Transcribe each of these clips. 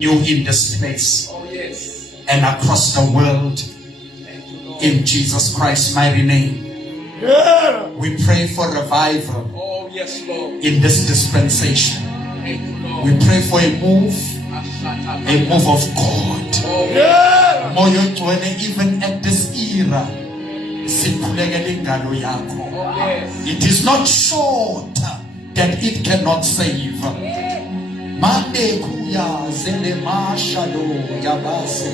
You in this place and across the world in Jesus Christ's mighty name. We pray for revival in this dispensation. We pray for a move of God. Even at this era, it is not short that it cannot save. Mande kuya zele mashado yabase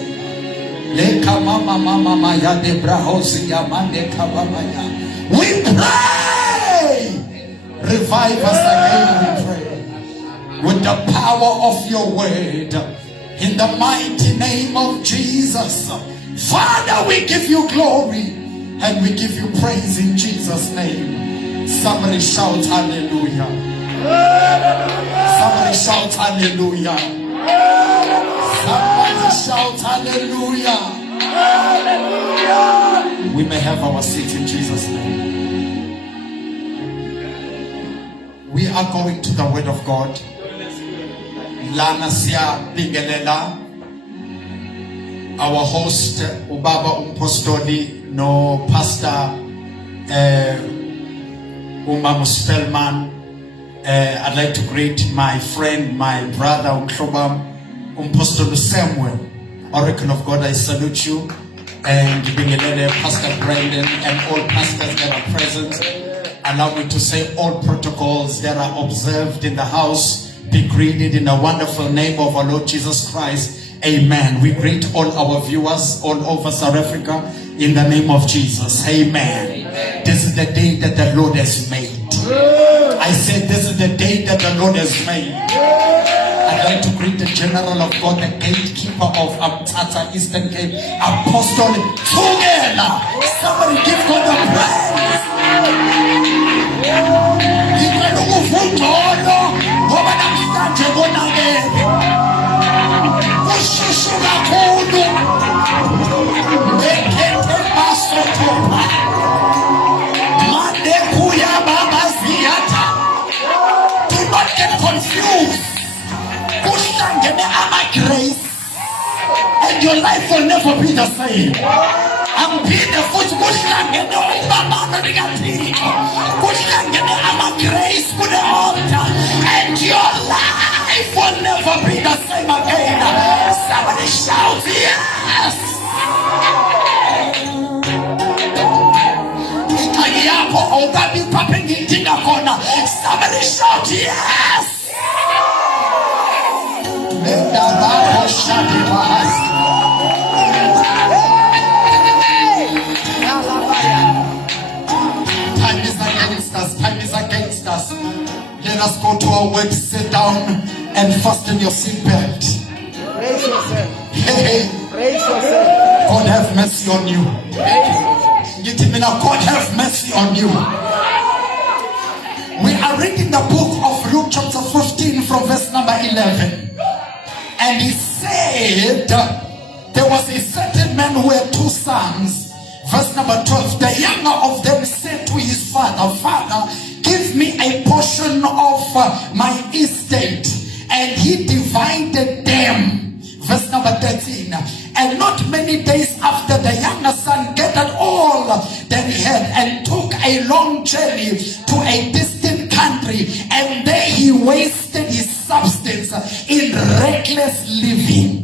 leka mama ya debrahosi ya mande kabamaya. We pray, revive us again. We pray with the power of your word in the mighty name of Jesus. Father, we give you glory and we give you praise in Jesus' name. Somebody shout hallelujah. Somebody shout hallelujah. Somebody shout hallelujah. We may have our seat in Jesus' name. We are going to the word of God. Lana siya bingelela. Our host Ubaba Umpostoli no Pastor Umam Spellman. I'd like to greet my friend, my brother, Apostle Samuel. Oracle of God, I salute you. And Pastor Brandon and all pastors that are present. Allow me to say all protocols that are observed in the house be greeted in the wonderful name of our Lord Jesus Christ. Amen. We greet all our viewers all over South Africa in the name of Jesus. Amen. Amen. This is the day that the Lord has made. I said this is the day that the Lord has made. I'd like to greet the General of God, the gatekeeper of Amtata Eastern Cape, Apostle Tugela. Somebody give God the praise. Do not get confused. Grace, and your life will never be the same. I'm being the foot and grace with the altar, and your life will never be the same again. Somebody shout yes. Somebody shout yes. Time is against us. Time is against us. Let us go to our word. Sit down and fasten your seatbelt. Brace yourself. Hey, Brace yourself. God have mercy on you. God have mercy on you. We are reading the book of Luke chapter 15 from verse number 11. And he said, there was a certain man who had two sons. Verse number 12. The younger of them said to his father, Father, give me a portion of my estate. And he divided them. Verse number 13. And not many days after, the younger son gathered all that he had and took a long journey to a distant country. And there he wasted his substance in reckless living.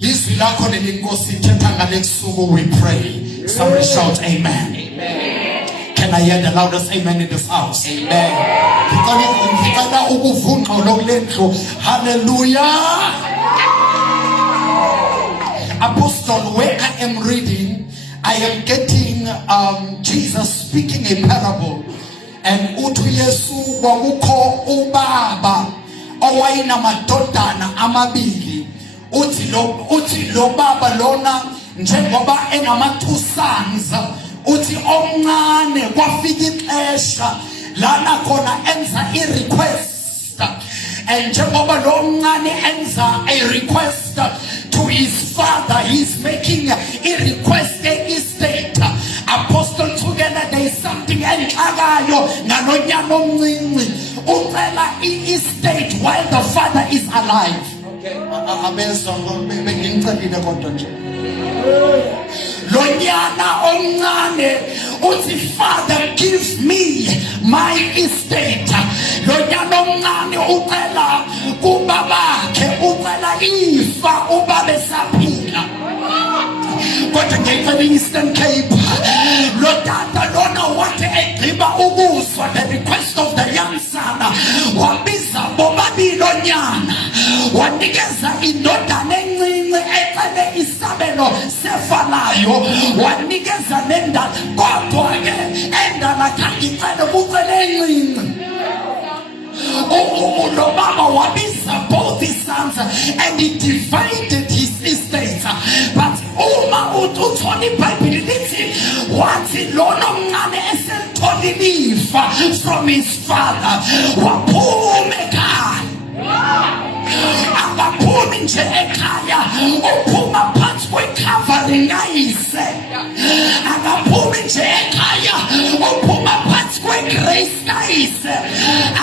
We pray. Somebody shout amen. Amen. Can I hear the loudest amen in this house? Amen. Hallelujah. Apostle, where I am reading, I am getting Jesus speaking a parable. And utu Yesu wamuko ubaba owaina madodana amabili uti lo baba lona njengoba enama two sons uti omncane kwafika ixesha lana khona enza i-request, and njengoba lo omncane enza a request to his father, he's making a request estate. Apostle together, there is something enxakayo ngalonyana omncinci ucela i-estate while the father is alive. Abezwa bengicabile kodwa nje. Lonyana omncane uthi father give me my estate. Lonyana omncane ucela kubabakhe ucela ifa ubabe saphila. Kodwa ngeke Eastern Cape lo tata lona wathi egqiba ukuzwa the request of the young son wabiza bobabili onyana wanikeza indodana encinci ecele isabelo sefalayo wanikeza nendala kodwa ke endala kangicele kucele encinci. Lo baba wabiza both his sons and he divided his estate. But uma uthola iBhayibheli lithi wathi lona omncane eselithola ilifa from his father waphuma ekhaya. Akaphumi nje ekhaya uphuma phansi kwekhavering kayise. Akaphumi nje ekhaya uphuma phansi kwegrace kayise.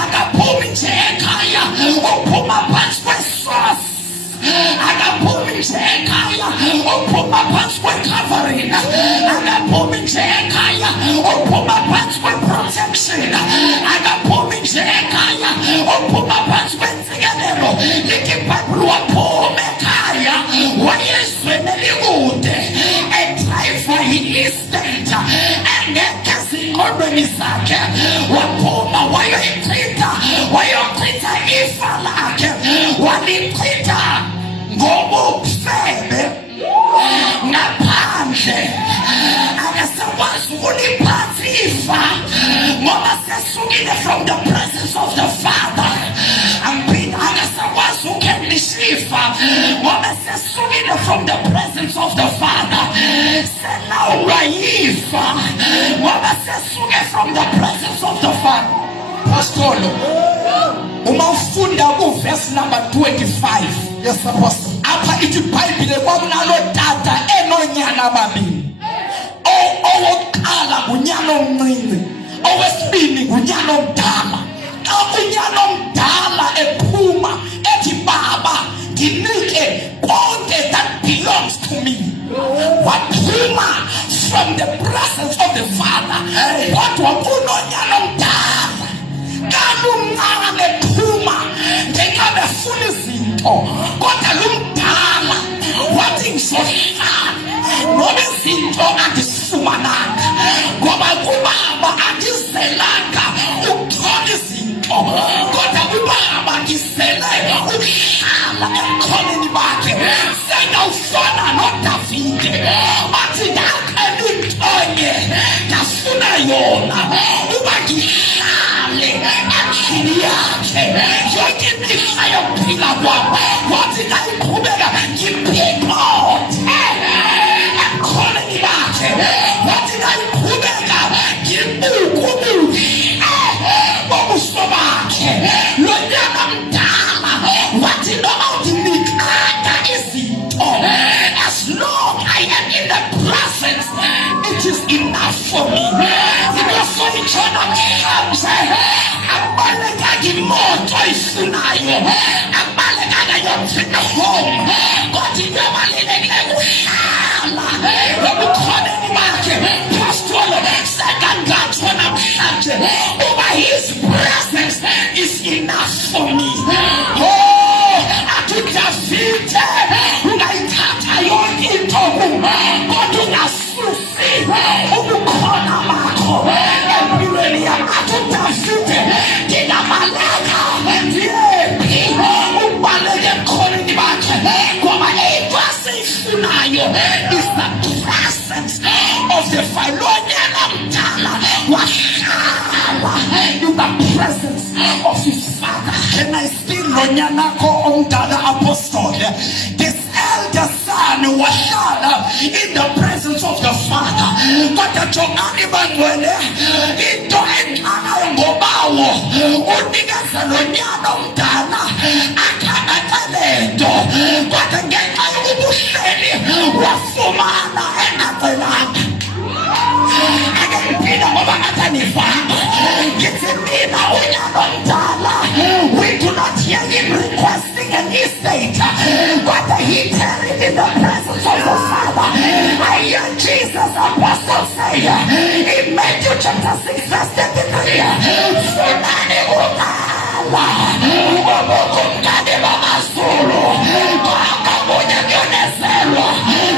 Akaphumi nje ekhaya uphuma phansi kwesource. Akaphumi nje ekhaya uphuma phansi kwekhavering. Akaphumi nje ekhaya uphuma phansi kweprotection. Akaphumi nje ekhaya uphuma phansi kwentsikelelo. Lithi iBhayibheli waphuma ekhaya wayezweni elikude edrayiva i-estate engekho ezinqondweni zakhe. Waphuma wayochitha ifa lakhe walichitha ngobufebe ngaphandle. Akasakwazi ukuliphatha ifa ngoba sesukile from the presence of the father. Akasakwazi ukukhelisha ifa ngoba sesukile from the presence of the father. Selawulwa yifa ngoba sesuke from the presence of the father. Pastor, uma ufunda ku verse number 25, Yes, Apostle. apha ithi iBhayibheli kwakunalo tata enonyana ababili. Owokuqala ngunyana omncinci, owesibili ngunyana omdala. Xa unyana omdala ephuma ethi baba nginike konke that belongs to me, waphuma from the presence of the father. Kodwa kunonyana omdala kalumncane ephuma ngenxa befuna izinto, kodwa lumdala wathi ngizohlala ngoba izinto andizifumananga ngoba kubaba andizelanga ukuthola izinto, kodwa kubaba ngizele ukuhlala ebukhoneni bakhe. Sengawufana noDavide athi ndakhela intonye ndafuna yona uba ngihlale endlini yakhe yonke imihla yokuphila kwami. Wathi ndayiqhubeka ngiphikothe ebukhoneni bakhe. Wathi ndayiqhubeka ngibuke ubuhle bobuso bakhe. Lo nyana mdala wathi noma unginikanga izinto, as long I am in the presence, it is enough for me. Ngiyosayitshona mhlawumbe akubalekanga imoto oyifunayo, akubalekanga yothenga home, kodwa into ebalulekile kuhlala ebukhoneni bakhe. Pastor, sekangatsho namhlanje uba his presence is enough for me. Athi uDavide ungayithatha yonke into kodwa ungasusi ubukhona bakho empilweni yami. Athi uDavide nginabaleka ndiyephi ubaleke ebukhoneni bakhe ngoba into asiyifunayo is the presence of the Father. Lo nyana mdala wahlala in the presence of his father. Can I still lo nyanako omdala apostle? This elder son wahlala in the presence of the father. Kodwa jongani bangcwele into enxanayo ngobawo unikeza lo nyana omdala akhangatalento, kodwa ngenxa yokubuhleli wafumana engacelanga. Akayiphila ngoba ngatanivanga ngithi mina unyana omdala we do not hear him request state. But he tarried in the presence of the Father. I hear Jesus, apostle, say in Matthew chapter 6 verse 33, Funani ukala umukumkani mamasulu wakamunya nyonezelo.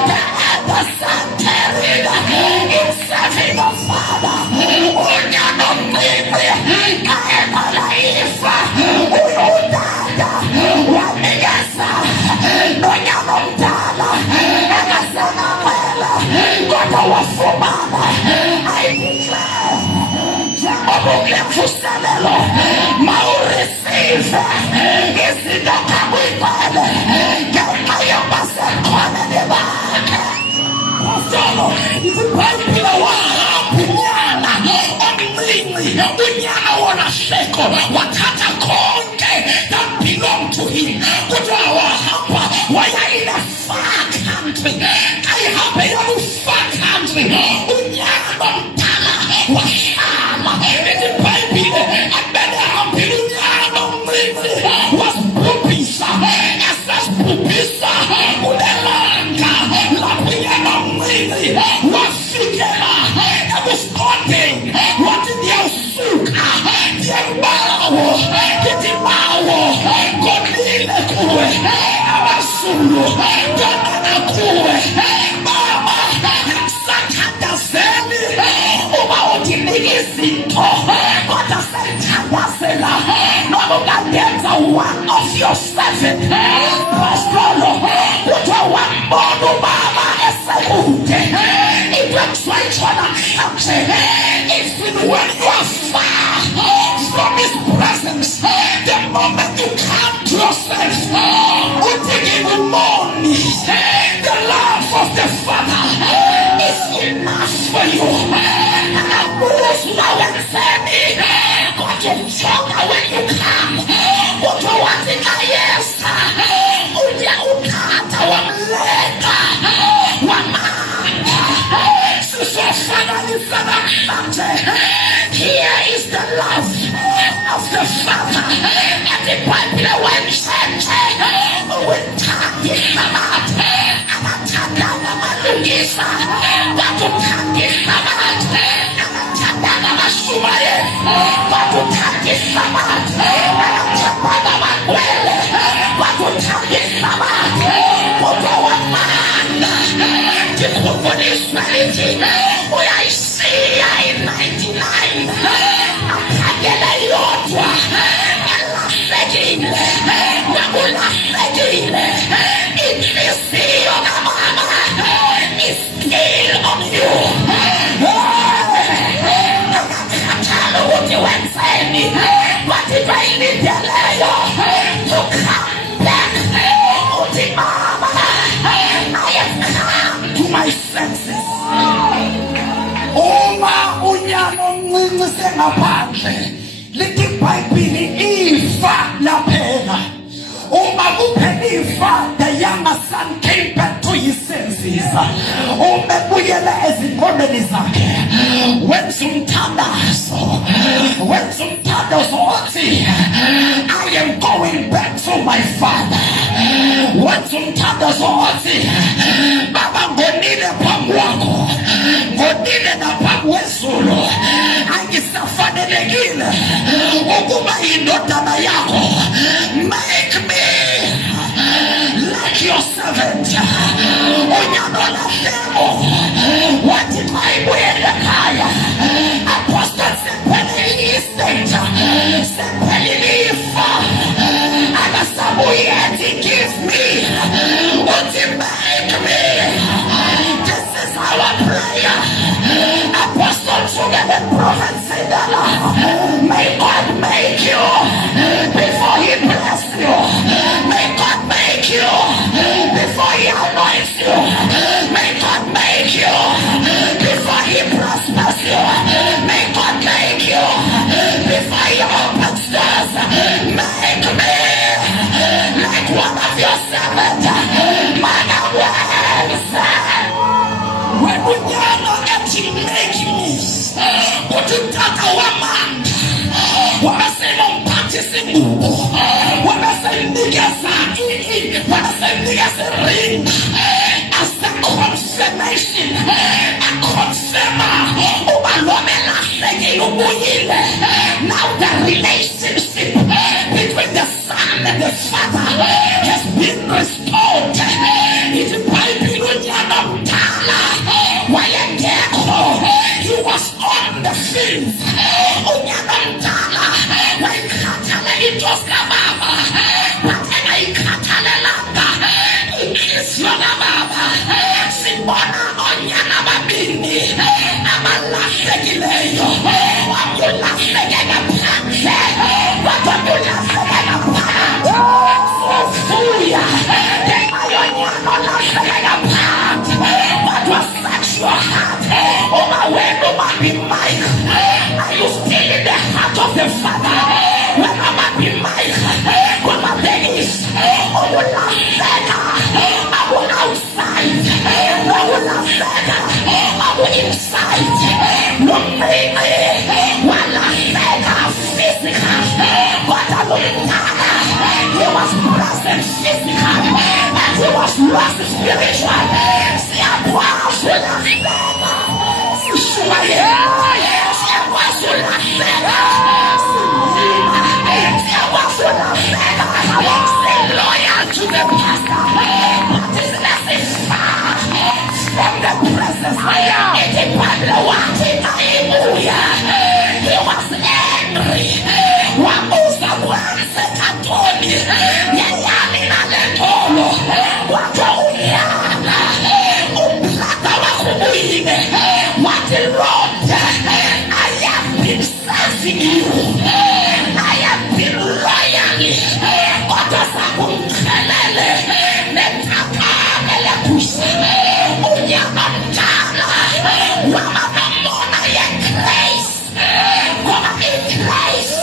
The other son tarried in serving the Father. Unyano mimi kaemala ifa uyudada wamigasa nonyano mdala agasana mwela koda wafumana. I declare Jamabuglia Fusalelo Mau receive Isidoka Wipale Gamaya Basa Kwana Nebaka Wafalo Izipalpila Wahapunyana Omlingi Unyana Wanasheko Watata Konke that belong to him. Kuta Wahapa Waya in a far country. I have a far country. Unyana Mtala Washama Iti Paipide Abeda Ampilunyana Mlingi was Pupisa Esas Pupisa Udelanga Lapiana Mlingi was Sikela Ebuskoting Wati Diausuka Diambawo Kitimawo Godile Kue Abasulu Ganana Kue Mama Satanda Seli Umaotinigizito Kota Satanda Sela Nomugadeta one of your seven Pastolo Kuta Wambono Mama Esaute If you're trying to country it's been when you are far from his presence. The moment you come to yourself, we take in money. The love of the Father is enough for you. And I wish now and say me, God you stronger when you come. But you want to get yes. Udia ukata wamleka wamanga. So finally, here is the love of the Father. And the Bible when said, when Tati Samat, and a Tadana Malugisa, but to Tati Samat, and a Tadana Masumaye, but to Tati Samat, and a Tadana Manuele, but to Tati Samat, but to one man, the company is managing, where I see in 99, Akagela Yotwa, Elasegile, Namulasegile, Invisio Namama, is still on you. Nakatalo would you say me, but if I need the layer to come back, Utimama, I have come to my senses. Uma unyano mngise ngaphandle lithi iBhayibheli ifa laphela. Uma kuphela ifa, the younger son came back to his senses. Umebuyela ezinqondweni zakhe. Wenza umthandazo othi I am going back to my father. Wenza umthandazo othi baba ngonile phambi kwakho, ngonile naphambi kwezulu, angisafanelekile ukuba yindodana yakho. Make me like your servant. Unyano lahleko wathi xa ibuyele ekhaya, apostle sephelile istate, sephelile ifa, akasabuyethi give me, uthi make me. This is our prayer. Apostle Sugar the prophet said that may God make you before he bless you. May God make you before he anoints you. May God make you before he prospers you. May God make you before he opens doors. Make me like one of your servants. Man of when we are not getting making but you talk our man. What I say no practicing, what I say niggas are But the same thing as a ring, as the confirmation, a confirmer. Now the relationship between the Son and the Father has been restored. It's Bible he was on the field. It was Kababa, but I Catalanga, it's Yonababa, Simona Onyana Babini, Amala Segileyo, Wabula Segana Wabula Segana Sofuya, the Ioniano Segana what was sexual heart? Oh, my way, no man be Mike. Are you still in the heart of the Father? When I might be Mike, when my days, I will not beggar, I will outside, I will not beggar, I will inside. No baby, while I beggar physical, but I will not. He was present physical, and he was lost spiritual. See, I was with a beggar. See, I was with a beggar. Loyal to the pastor, but his message far from the presence. He was angry. Wamusa wanse katoni, yayani na letolo, watouyana, uplata wakubuine, watilonda. I have been serving you. I have been loyal. Otasakunkelele, netakabele kusi, unyamantana, wamamamona ya grace, wama in grace,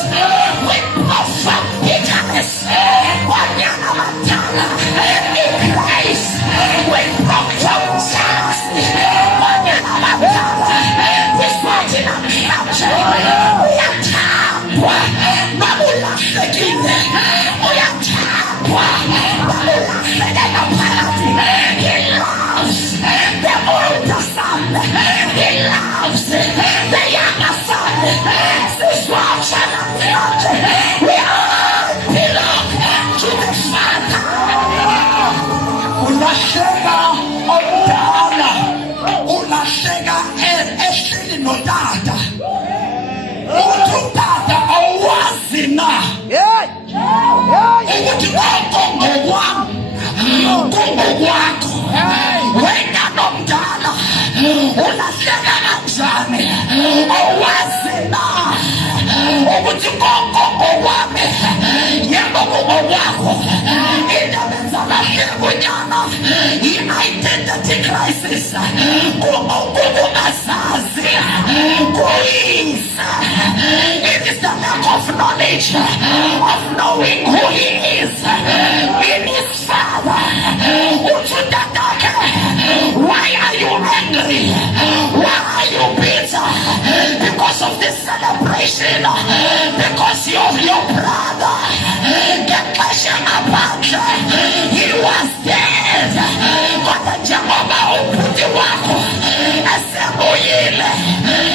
with profound bitterness, wanyamantana, in grace, with profound jealousy, wanyamantana, with watching and capture, we are tapwa, babula segine, we are tapwa, babula segine parati. He loves the older son, he loves the younger son. This watching and capture, we all belong to the Father. Unashega omdala, unashega eshini nodada, utudada awazina, ukuthi kongo wako, wena nomdala, unashega kanjani, awazina, ukuthi kongo wami, yebo kongo wako, identity crisis. It is the lack of knowledge of knowing who he is in his Father. Why are you angry? Why are you bitter? Because of this celebration. Because your brother, he was dead. But the Jehovah Uputi wako asemuyile.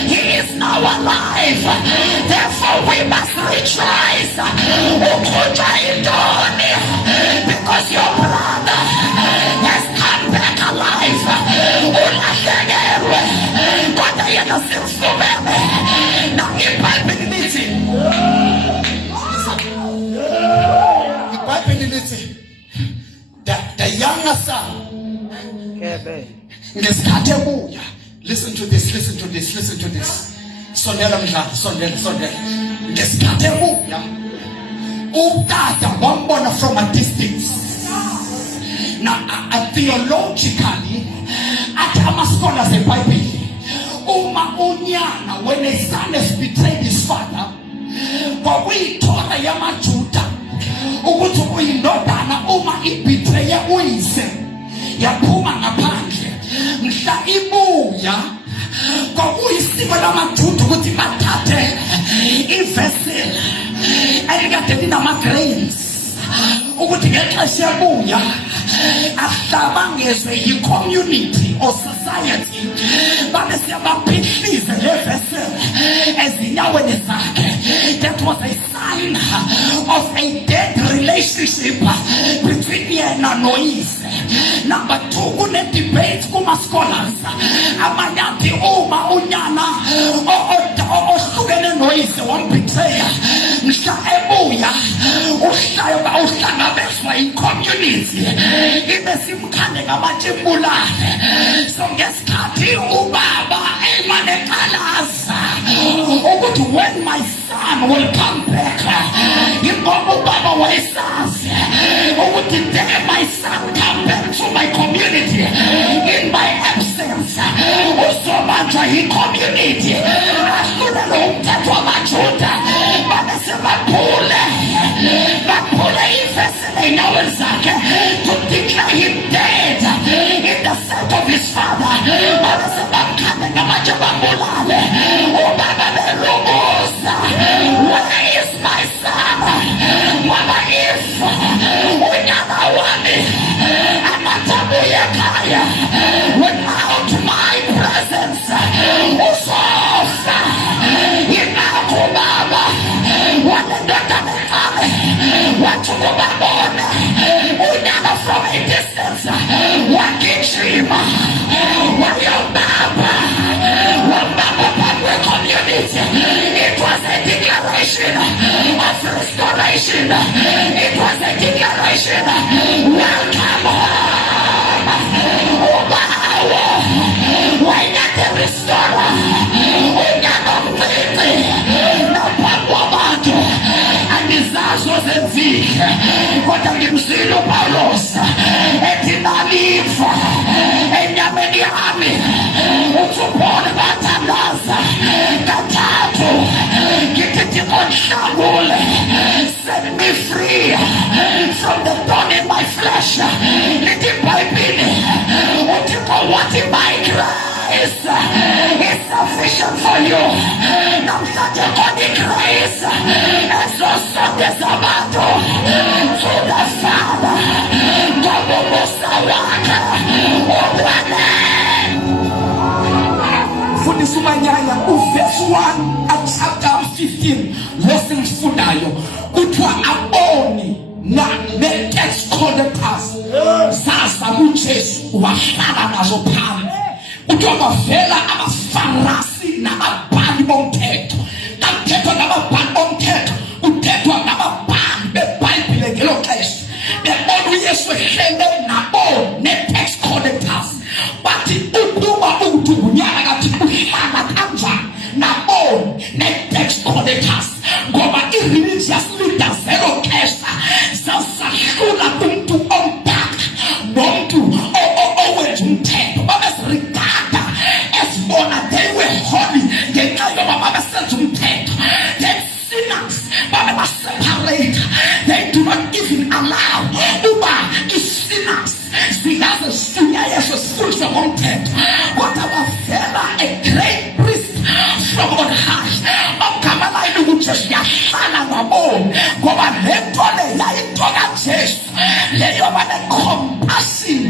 He is now alive. Therefore we must rejoice. Ukuja indoni. Because your brother has come back alive. Ulategewe. Kota yena simsumeme. Na ipalpiniti. The younger son. Listen to this. Sondela mdla, sondela. Ngesikhathebuya. Utata wambona from a distance. Now, theologically, at our scholars in Bible, Uma unyana, when a son has betrayed his father, but we told a yama Judah, ukuthi uyindodana uma ibetray uyise yaphuma ngaphandle mhla ibuya kwakuyisiko lamaJuda ukuthi bathathe ivessel elikade linama grains ukuthi ngexesha ebuya ahlabangezwe yi-community or society babe siyabaphihlize le-vessel ezinyaweni zakhe. That was a sign of a dead relationship between yena noyise. Number 2, kune-debate kuma-scholars amanye athi uma unyana ohlukene noyise wambitreya mhla ebuya uhlangabezwa yi-community ibe simkhande ngamatshembulane. So ngesikhathi ubaba emane eqalaza ukuthi when my son will come back, ingoba ubaba wayesazi ukuthi there my son come back to my community in my absence, uzobanjwa yi-community. Ahlulele umthetho wamaJuda babe sebaphule ivesel ey'nyaweni zakhe to declare him dead in the sight of his father. Babe sebamkhande ngamatshe bambulale. Ubaba belubuza, where is my son? Ngoba if unyana wami angabuya ekhaya without my presence uzofa. Yingakho baba wanendodana encane wathi ukubabona unyana from a distance wagijima wayobaba community. It was a declaration of restoration. It was a declaration. Welcome home. Wow. Why not the restorer? Anizazo zenzike kodwa ngimzile uPawulos ethi nalifa enyameni yami uthubone bathandaza kathathu ngithi konhlangule. Set me free from the thorn in my flesh. Lithi iBhayibheli uThixo wathi my grace is sufficient for you. Namhlanje khona igrace ezosondeza abantu to the Father ngobubusa wakhe ubwanele. Fundisa uManyanya uverse 1 at chapter 15 lesimfundayo kuthiwa aboni ne-tax collectors sasa uJesu wahlala nazo phansi. Kuthiwa bavela abafarisi nababhali bomthetho. Kamthethwa nababhali bomthetho kuthethwa nababhali beBhayibhile ngelo xesha. Bebona uYesu ehlele nabo ne-tax collectors. Bathi ukuba uNtulunyana kaThixo uhlala kanjani nabo ne-tax collectors, ngoba i-religious leaders zelo xesha zasahlula umuntu omdaka nomuntu owenza umthetho. Babezirigada ezibona they were holy ngenxa yoba babesenza umthetho. Then sinners babe baseparate. They do not even allow uba i-sinners zingaze siya Yesu sifundise ngomthetho. Kodwa bavela a great priest from on high ogama lakhe uJesu yahlala ngaboni ngoba le nto le yayinto kaJesu leyo bane-compassion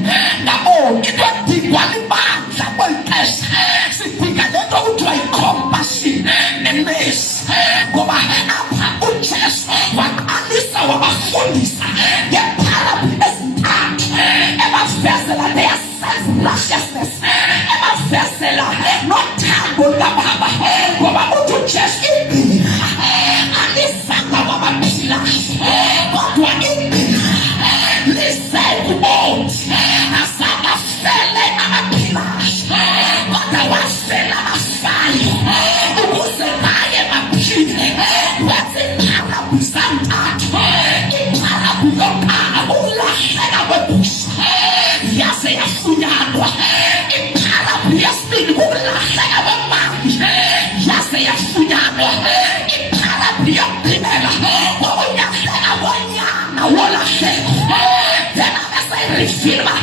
ngaboni. Into edingwa libandla kweli xesha sidinga le nto kuthiwa yi-compassion ne-mercy, ngoba apha uJesu waqalisa wabafundisa nge-parable ezintathu ebavezela their self-righteousness, ebavezela nothando lukababa. Ngoba uthi uJesu ibhiza alizanga wabaphilayo kodwa ibhiza lize kubothi asakafele abaphilayo kodwa wafela abafayo ukuze baye baphile. Wathi iphalabu zantathu, iphalabu yokuqala ukulahleka kwebusa yase yafunyanwa. Iphalabu yesibili ukulahleka kwemali yase yafunyanwa. Iphalabu yokugqibela ukulahleka konyana wolahleko. Then abesayirifilma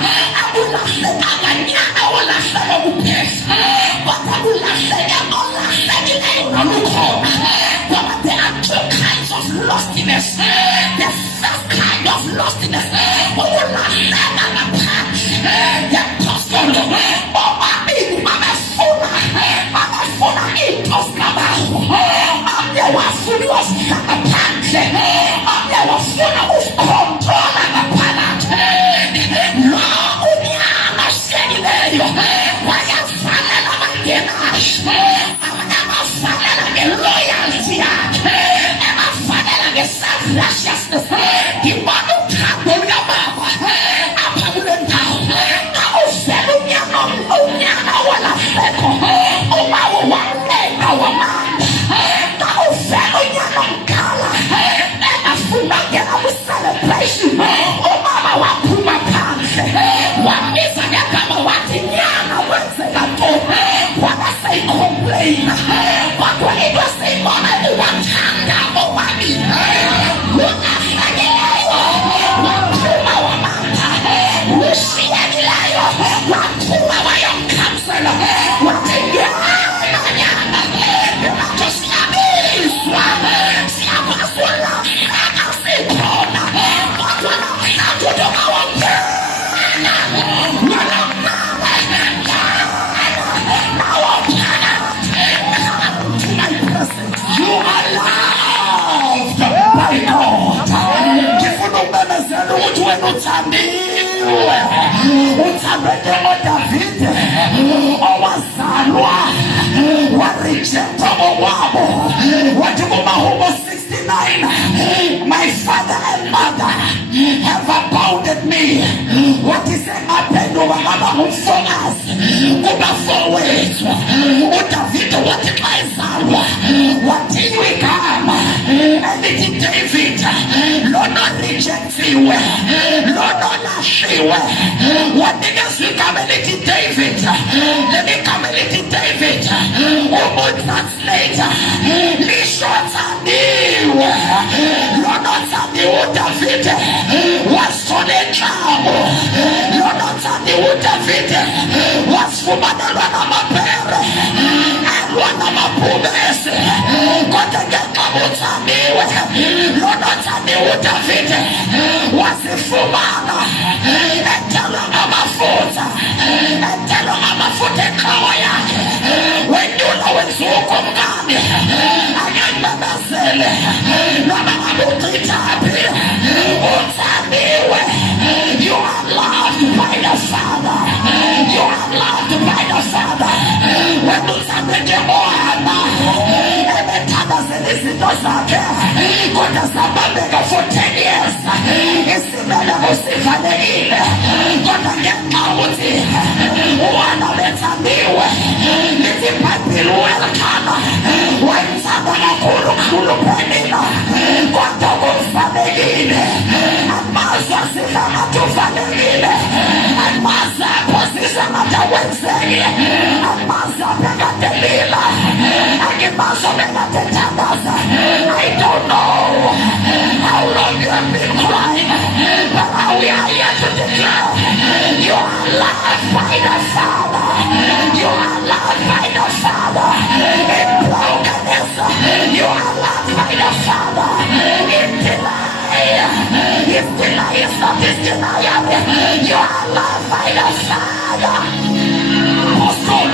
akulahleka kanyana wolahleko kuphela kodwa kulahleka olahlekileyo nolukhona. Ngoba there are two kinds of lostness. The first kind of lostness wakhe wambiza ngegama wathi nyana wenzeka nto wangaseyicomplaina kodwa into esiyibona uwathanda omabili ungahlangeleyo waphuma wamandla ushiyekileyo waphuma wayomkhansela wathi nyana ebato siyabizwa siyabazula akasikhona kodwa namhlanje utobawophela you are loved by God. Ngifuna ukubamezela ukuthi wena uthandiwe. Uthandwe ngoDavide owazalwa warejecta ngokwabo. Wathi kumahubo 69, my father and mother have abounded me. Wathi sengaphenduka ngaba ngumfokazi kubafowethu. UDavide wathi xa ezalwa wathiwa igama elithi David, lona rejectiwe, lona lashiwe. Wanikezwa igama elithi David. Leli gama elithi David umu-translator lisho thandiwe. Lona thandiwe uDavide wasithola enhlabo. Lona thandiwe uDavide wasifumanelwa namabhere alwa namabhubesi. Kodwa ngenxa uthandiwe, lona thandiwe uDavide wasifumana ethelwa ngamafutha, ethelwa ngamafutha enhloko yakhe. Wenyula wenzuko mngani akangibabazele noma ngabe uchithaphi uthandiwe. You are loved by the Father. You are loved by the Father. When uthandwe njengohana ebethandazela izinto zakhe kodwa zabambeka for 10 years isimelo sivalekile kodwa ngenxa ukuthi uHana bethandiwe lithi iBhayibheli uElkana wayethanda kakhulu uPhenina kodwa kuvalekile amazwi asidla ngathi uvalekile amazwi aphosisa ngathi awenzeki amazwi abekadelila angimazwi abekadethandaza. I don't know how long you have been crying, but we are here to declare you are loved by the Father. You are loved by the Father. In brokenness, you are loved by the Father. In delay, if delay is not this denial, you are loved by the Father. Apostle,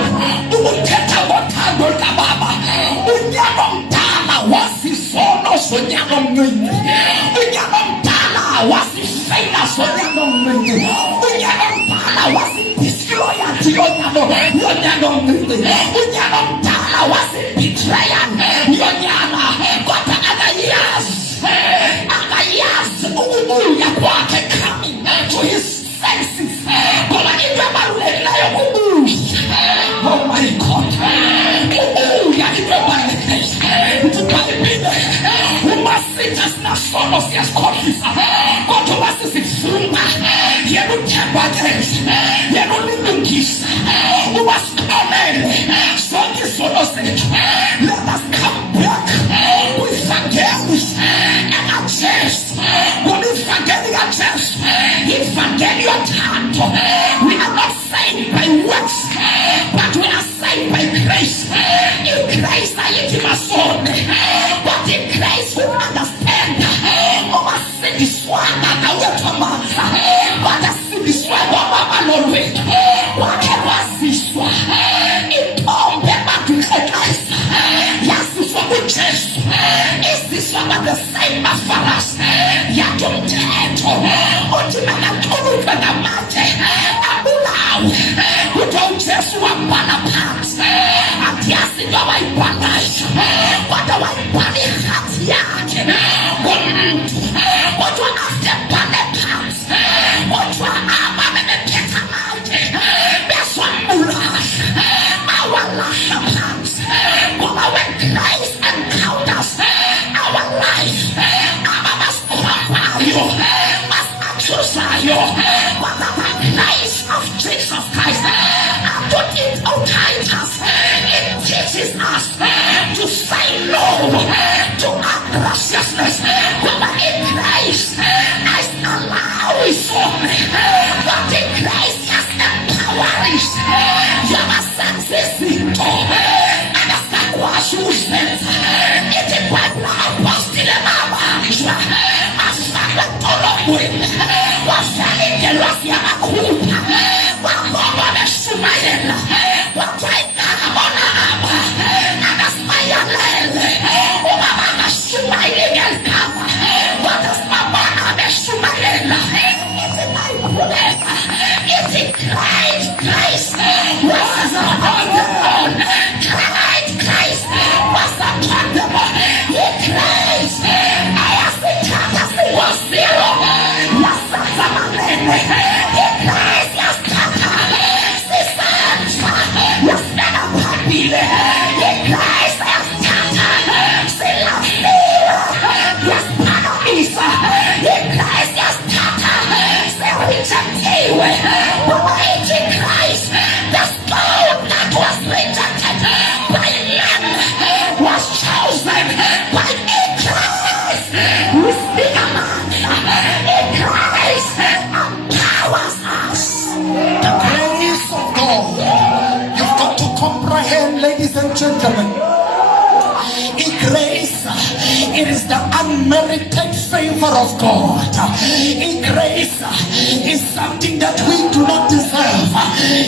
ukuthetha ngothando lukababa, unyaka omdala wasisono sonyaka omningi, unyaka omdala wasifeyila sonyaka omningi, unyaka omdala wasibisloyalty yonyaka omningi, unyaka omdala wasibetreyan yonyaka. Kodwa akayazi ukubuya kwakhe, coming to his senses. Ngoba into ebalulekileyo kubuya. Oh my God, kubuya into ebalulekileyo. Uthibhayibhile umasitha sinasono siyasikhohlisa kodwa masisifunda yena uthembakele, yena ulilungisa, ubasiqonele sonke izono zethu. Let us come back kwivangeli ekaJesu, kwivangeli kaJesu, ivangeli yothando. We are not saved by works, but we are saved by grace. In grace ayithi masone, but in grace we understand omasindiswana nawethu amandla, badasindiswa kwababa lolwethu wakhe waziswa intombi ebaduklekaisa yaziswa kuJesu, iziswa the same mafaras yathi umthetho uthi makaqulutwe ngamathe abulawe. Kuthiwa uJesu wambhala phansi, athi into wayibhalayo kodwa wayibhala ihathi yakhe ngomntu. Kodwa after bhale phansi kodwa ababebephetha amathe beswambulala awalahla phansi. Ngoba when Christ encounters our life, ababasikhwabayo must Baselwa siyabakhupha. Bakoma beshumayela. Kwathayinyaka bona apha. Nakasibayalele. Ubaba ngashumayele ngeligama. Kodwa sibabona beshumayela. Ithi mayikhuleka. Ithi Christ was upon the throne. Christ was upon the throne. Christ ayasithatha siwozilo. Yasenza amanene. Christ yasithatha sisenza. Yasibeka phambili. Christ yasithatha silahlile. Yasiphakamisa. Christ yasithatha sirijektiwe. Uwayithi Christ, the stone that was rejected by men was chosen by Christ. We speak amongst Christ empowers us. The grace of God. You've got to comprehend, ladies and gentlemen. In grace, it is the unmerited favor of God. In grace is something that we do not deserve.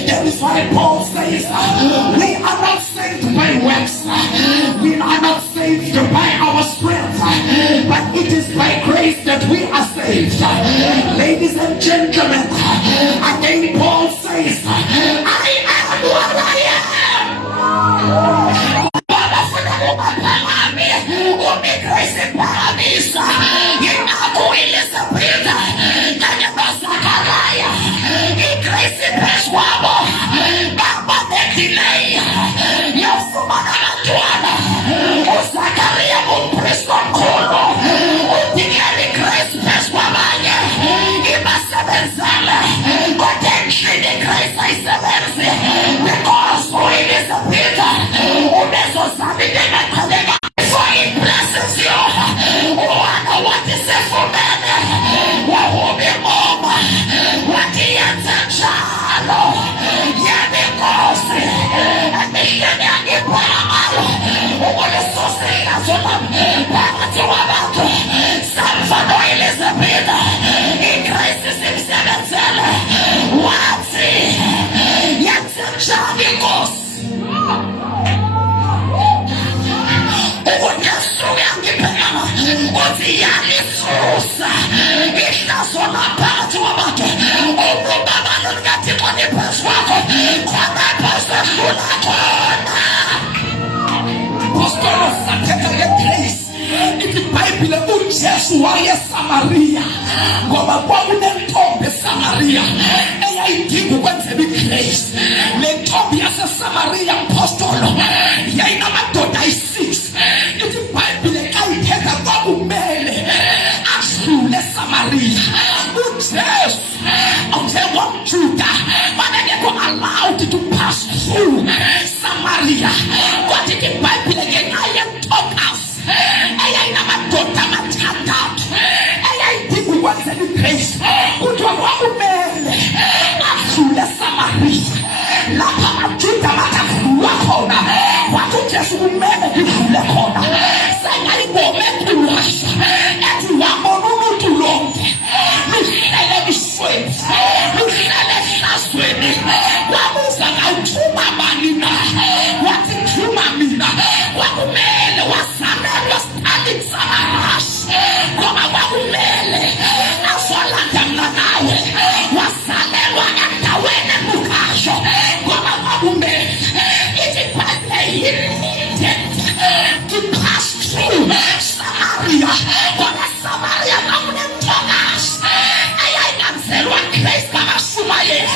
That is why Paul says, we are not saved by works. We are not saved by our strength. But it is by grace that we are saved. Ladies and gentlemen, again Paul says, I am what I am. Because who is a Peter? Who is a Sabbath? For it blesses you. What is it for men? What will be more? What the attention? Yeah, because and the Shania in Paramalo. What is so saying as well? Back to about San Fano Elizabeth. In crisis in Senegal. What's it? Yet, Johnny goes. Bible uJesu wayeSamaria ngoba kwakunentombi eSamaria eyayidinga ukwenzela igrace. Le ntombi yaseSamaria apostolo yayinamadoda ayi-6. Ithi iBhayibhile xa ithetha kwakumele adlule eSamaria. uJesu njengomJuda babengekho allowed to pass through Samaria. Kodwa ithi iBhayibhile ngenxa yentokazi eyayinamadoda amathandathu eyayidinga ukwenzela igrace, kuthiwa kwakumele adlule eSamaria. Lapha amaJuda bakadlula khona, kwathi uJesu kumele kudlule khona. Sengayibona ekulwasha ethi wabona umuntu lonke luhlele ebusweni, luhlele ehlazweni. Wabuza ngawuthuma bani na? Wathi thuma mina. Kwakumele wazalelwa Stalin Samarash ngoba kwakumele azolanda mna nawe. Wazalelwa endaweni ebukhasho ngoba kwakumele. Ithi Bible needed to pass through Samaria. Ngoba Samaria kwakunemthokazi eyayinamzelwa grace kamashumayeli.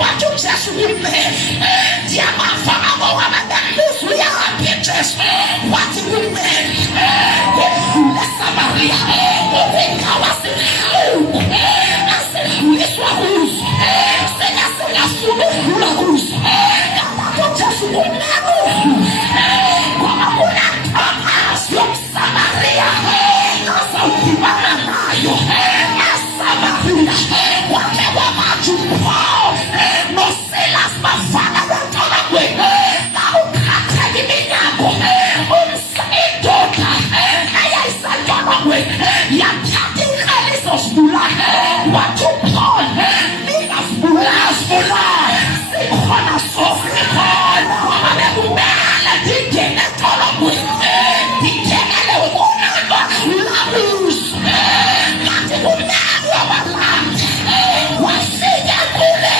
Wathi uJesu kumele ndiyabava abo wababebuza uyahamba uJesu. Wathi kumele kudlule eSamaria ubingawa sinhlungu asedluliswa kuzo sengasengafuna ukudlula kuzo. Ngakho uJesu kumele udlule ngoba kunentokazi yomSamaria azawudibana nayo eSamaria. Kwake kwamanje uPaul noSilas bafana bentokazi bawukhathela iminyango. Indoda eyayisentolongweni yathatha inhlaliso zibulala. Wathi uPaul sikhona sikhona bekumele ndingene etolongweni ndingene ukunalo labuso kanti kumele wabalandi wafika kule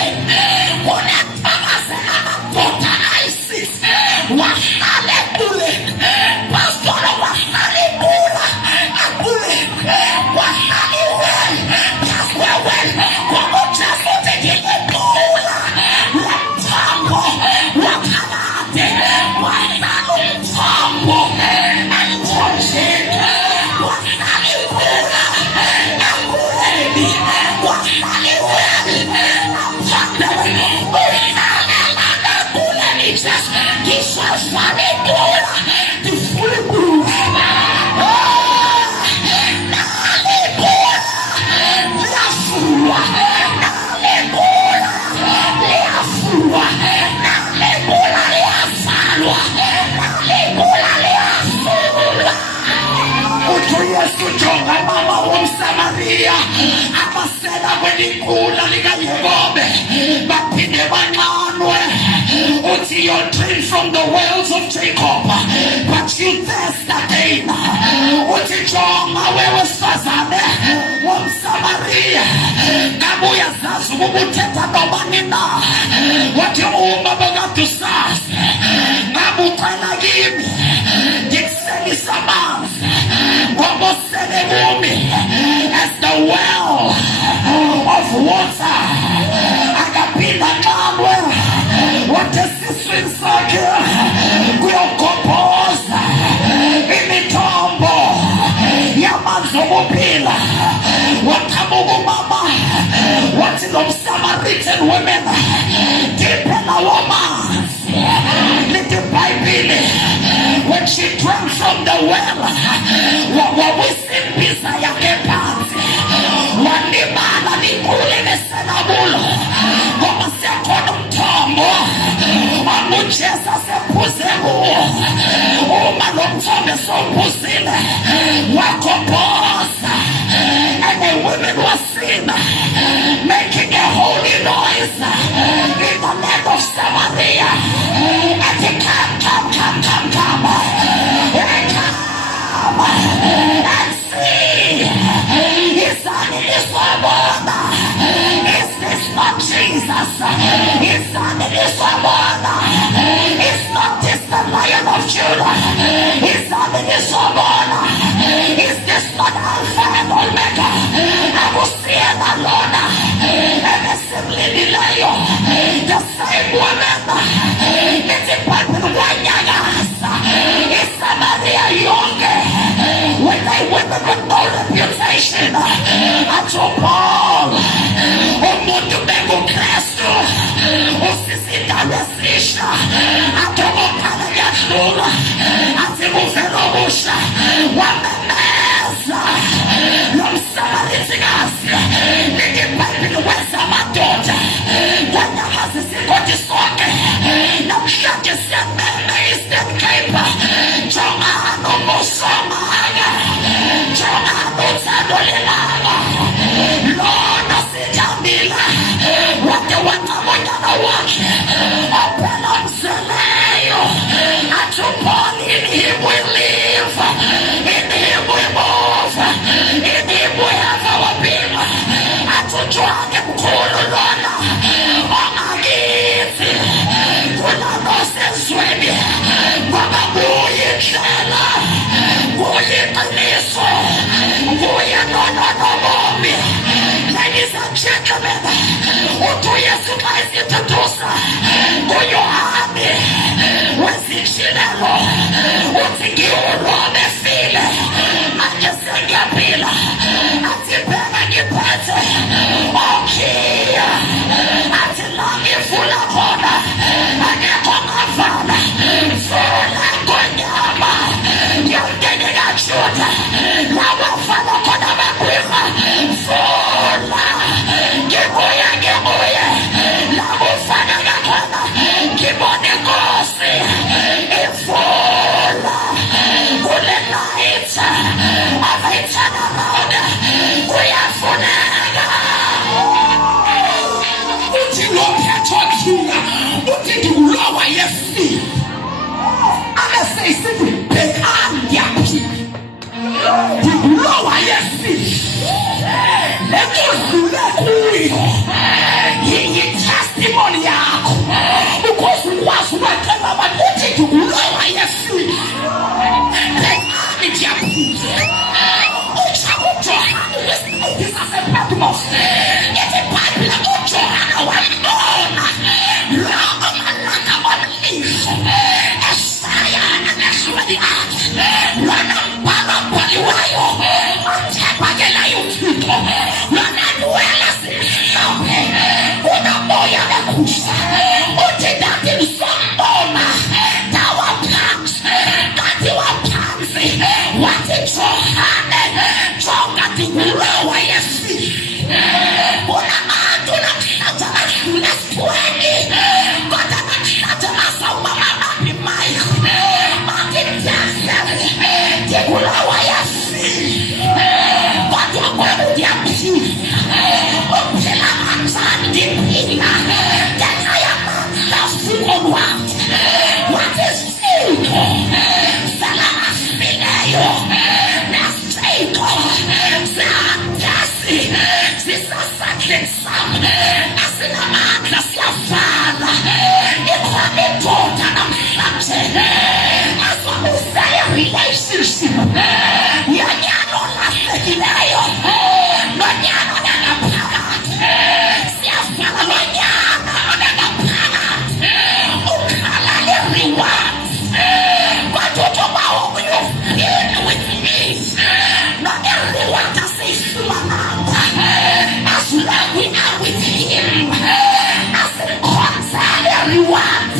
kunethakazela amadoda ayisisi wahlala ekuleni pastor wahlala ibula ekuleni wahlala iwele phasiwewele kwakujesu ndingekebula lamthambo waphakade wahlala umthambo emthonjeni wahlala ibula ekuleni wahlala iwele lamthambo Jesus, Jesus, Hallelujah, the full proof. Yesu jonga mama womsamaria abasela kwelikula likaYakobe baphinde banqanwe uthi you're drink from the wells of Jacob but you thirst again uthi jonga wewesifazane womsamaria ngabe uyazazi ukuba uthetha nobani na wathi uma bekadusazi ngabe ucela kimi ngikuselisa amanzi as the well of water akaphinda nxanwe wathi esiswini sakhe kuyogobhoza imithombo yamanzi okuphila wathabuka umama wathi lo Samaritan women ndiphela wamanzi lithi iBhayibhile when she drank from the well wawisimbiza yakhe phansi walibala likhulu lesenabulo ngoba sekhona umthombo uJesu asephuze kuwo uma lo mthombo esowuphuzile wakhophoza and the women were seen making a holy noise in the land of Samaria and he come and see his son is one. Is this not Jesus? His son is one. Is not this the Lion of Judah? His son is one. Is this not Alpha and Omega? I will see the Lord and assembly delay. The same woman. It's a purple one yagas. Is Samaria young? When they women with no reputation, at your Paul, Omuntu Bego Cristo, Osisita Resisha, Atomokana Yashula, Atimuferobusha, Wameneza, Lom Samaritigas, Niki Bible West Amadota, Wanyamasi Sikoti Soke, Nam Shaki Semene Eastern Cape, Jomano Mosoma. Lord, sijambila wake watamonyana wake apelomseleyo atuponi in him we live, in him we move, in him we have our being. Atujwake mkhulu lona ongakithi kunanosezweni ngoba kuyindlela kuyiqiniso kuye nononobomi. Ladies and gentlemen, uthi uYesu xa esithuthisa kuYohane wezishilelo uthi ngiwulobefile manje sengiyaphila athi phela ngiphethe okhiya athi la ngivula khona angekho ngavala fula konyama yongene kajuda labavala khona bagwirha fula ngibuya labufa yesibili abeseyisithi bhekani ngiyaphila ngikulowa yesibili lekudlule kuyo yi-testimony yakho ukuze ukwazi ukwacela abantu uthi ngikulowa yesibili bhekani ngiyaphila uJohane wesibili sasePatmos ithi iBhayibheli uJohane wambona lo amalanga omlilo esayana nesweni akhe lona mbhalo obhaliweyo othembakelayo uThixo lona luwela simhlophe unomoya wekhusa uthi ndathi ngisombona ndawa phansi ngathi waphansi wathi Johane jonga ndikulowa yesibili kunabantu namhlanje badlula esithweni kodwa namhlanje bazawubaba imayikhi bathi ndikulowa yesibili kodwa kwabo ndiyaphila ukuphila kanjani ndiphila ngenxa yamandla usuku lwakhe wathi Thixo selangasileyo nesithixo siyadasi sisasandleni sami asinamandla siyavala ikhona indoda namhlanje azobusele relationship yonyano lahlekileyo nonyano nangaphakathi siyavala nonyano nangaphakathi ukhala le-rewards kodwa uba uyofina with me not everyone aseyisumananga as long we are with him asimkhonzele reward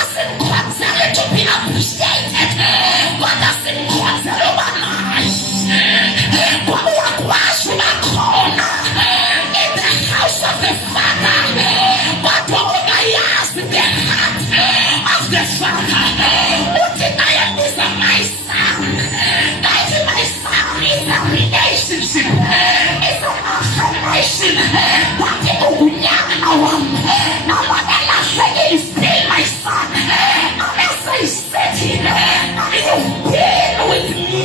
asimkhonzele to be appreciated kodwa asimkhonzele uba nice ngoba uyakwazi uba khona in the house of the Father kodwa ungayazi the heart of the Father uthi naye ndiza my son nathi my son is a relationship is an affirmation wathi ukunyana wami nabona lahleke is still my son ameseyisithi you've been with me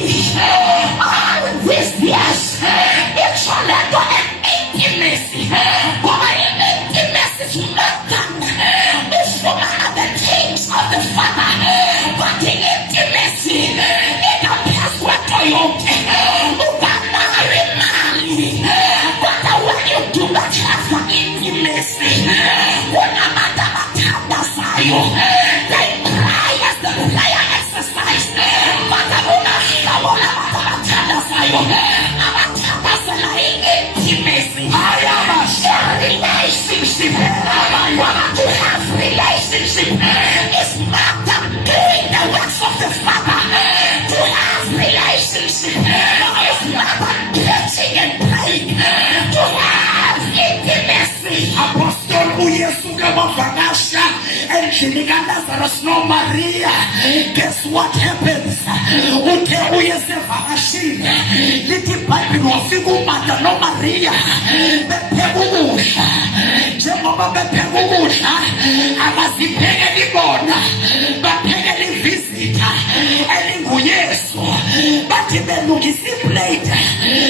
all these years itsho le nto intimacy ngoba intimacy is more than ufumana the things of the Father but the intimacy ingaphezu kwento yonke unganayo imali kodwa when you do not have the intimacy kunabantu abathandazayo they cry as the prayer exercise kodwa kunahlobola abantu abathandazayo abathandazela i-intimacy relationship to have relationship is not doing the works of the Father. To have relationship is not preaching and praying. To have intimacy. Apostle uYesu kebavakasha endlini kaLazarus noMaria. Guess what happens? Uthe uyesevakashile lithi iBhayibheli wafika uMartha noMaria bepheka ukudla njengoba bepheka ukudla abaziphekeli bona baphekela ivizitha elinguYesu bathi belungisa iplate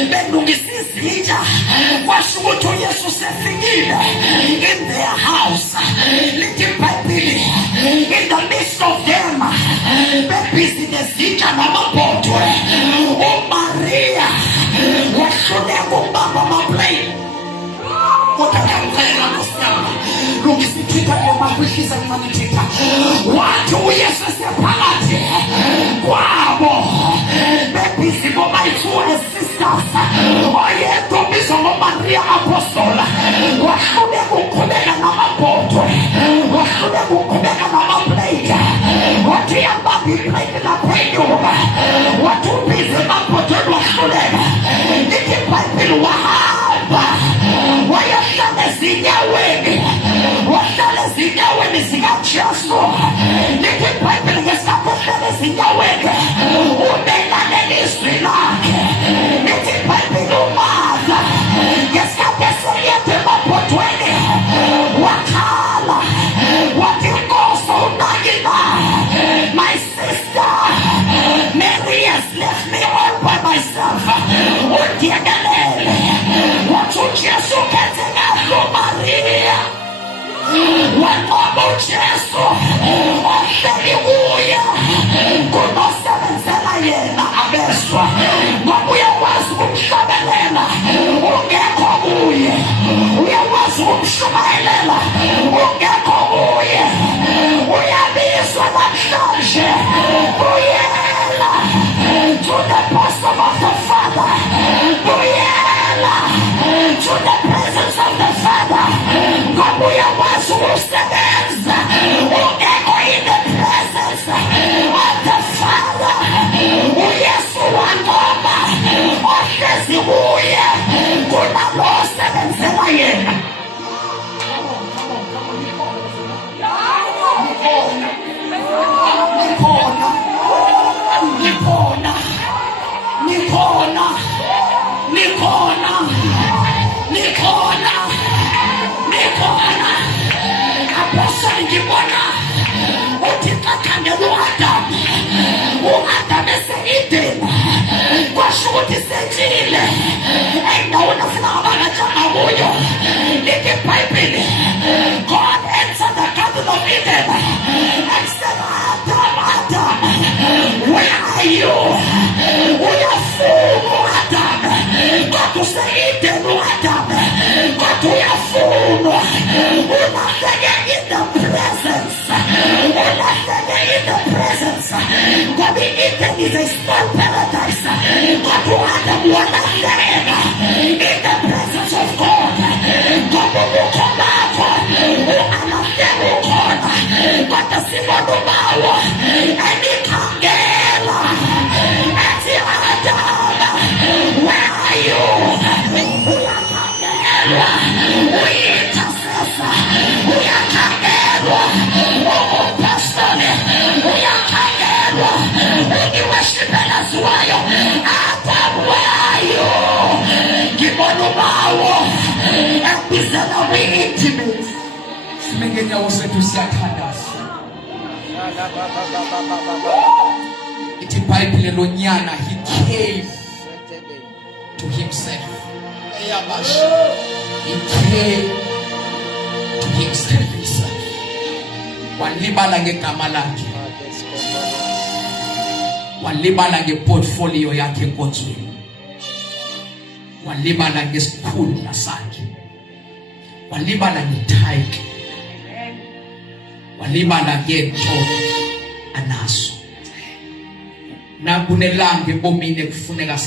belungisa izitsha kwasho ukuthi uYesu sefikile in their house lithi iBhayibheli in the midst of them bebhizi nezitsha namabhodwe uMaria wahluleka ukubamba amaplate kodwa kamcela nosiyama lungisithitha ngemahwihlisa nxanithitha wathi uYesu sephakathi kwabo bebhizi bobayi-2 sisters oyedwa obizwa ngoMaria Apostola wahluleka ukuqhubeka namabhodwe wahluleka ukuqhubeka namaplate wathi yambamba iplate laphenyuka wathi ubhizi emabhodweni wahluleka lithi iBhayibheli wahamba wayahlala ezinyaweni wahlala ezinyaweni zikaJesu lithi iBhayibheli ngesikhathi ehlala ezinyaweni ubelalela izwi lakhe lithi iBhayibheli uMartha ngesikhathi eseyedwa emabhodweni wakhala wathi Nkosi ngoba uJesu ohleli kuye kunosebenzela yena abeswa, ngoba uyakwazi ukumhlabelela ungekho kuye, uyakwazi ukumshumayelela ungekho kuye. Uyabizwa namhlanje buyela to the bosom of the Father, buyela to the presence of the Father, ngoba uyakwazi ukusebenza ungekho in the presence of the Father. uYesu wangoma ohlezi kuye kunalo osebenzela yena. Nikhona apostoli ngibona uthi qakhangela u-Adam ese-Eden kwasho ukuthi setshile endaweni asingabakatshanga kuyo. Lithi iBhayibheli, God entered the Garden of Eden and said, Adam, where are you? Uyafuna u-Adam, kodwa use-Eden u-Adam, kodwa uyafunwa. Ulahleke in the presence, ulahleke in the presence, ngoba i-Eden is a small paradise, kodwa u-Adam walahleka in the presence of God. Ngoba ubukho bakho u-alahleka ukhona, kodwa sibona ubawo enikhangela ethi, Adam, where are you? Uyakhangelwa uyi-intercessor, uyakhangelwa ungupastori, uyakhangelwa ungiwashipelers wayo. Adam, where are you? Ngibona ubawo ekubizela kwi-intimate. Simenge inyawo sethu siyathandaza. Ithi iBhayibheli lo nyana he came to himself. He came to himself. Walibala ngegama lakhe, walibala ngeportfolio yakhe enkonzweni, walibala ngesikhundla sakhe, walibala ngetitle, walibala ngento anaso. Nakunelanga ebomini kufuneka